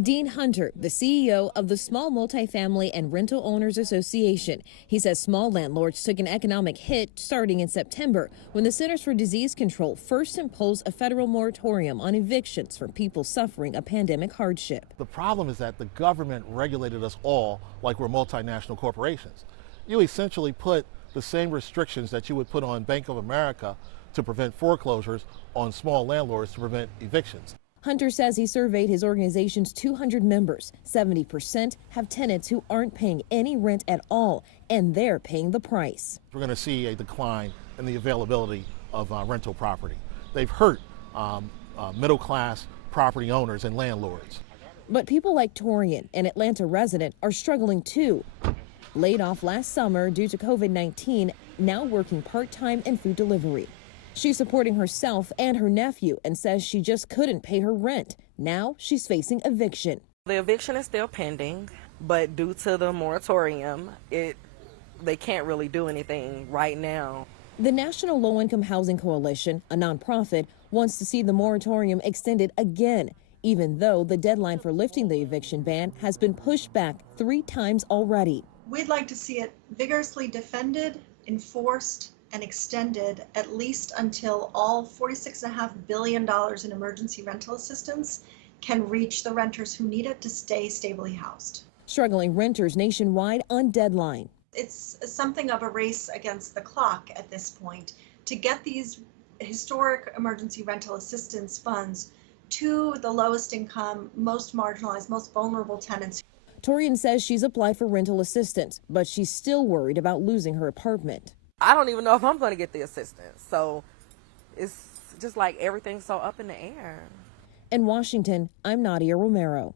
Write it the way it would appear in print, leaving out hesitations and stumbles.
Dean Hunter, the CEO of the Small Multifamily and Rental Owners Association. He says small landlords took an economic hit starting in September when the Centers for Disease Control first imposed a federal moratorium on evictions for people suffering a pandemic hardship. The problem is that the government regulated us all like we're multinational corporations. You essentially put the same restrictions that you would put on Bank of America to prevent foreclosures on small landlords to prevent evictions. Hunter says he surveyed his organization's 200 members. 70% have tenants who aren't paying any rent at all, and they're paying the price. We're going to see a decline in the availability of rental property. They've hurt middle-class property owners and landlords. But people like Torian, an Atlanta resident, are struggling too. Laid off last summer due to COVID-19, now working part-time in food delivery. She's supporting herself and her nephew and says she just couldn't pay her rent. Now she's facing eviction. The eviction is still pending, but due to the moratorium, they can't really do anything right now. The National Low-Income Housing Coalition, a nonprofit, wants to see the moratorium extended again, even though the deadline for lifting the eviction ban has been pushed back 3 times already. We'd like to see it vigorously defended, enforced, and extended at least until all $46.5 billion in emergency rental assistance can reach the renters who need it to stay stably housed. Struggling renters nationwide on deadline. It's something of a race against the clock at this point to get these historic emergency rental assistance funds to the lowest income, most marginalized, most vulnerable tenants. Torian says she's applied for rental assistance, but she's still worried about losing her apartment. I don't even know if I'm going to get the assistance. So it's just like everything's so up in the air. In Washington, I'm Nadia Romero.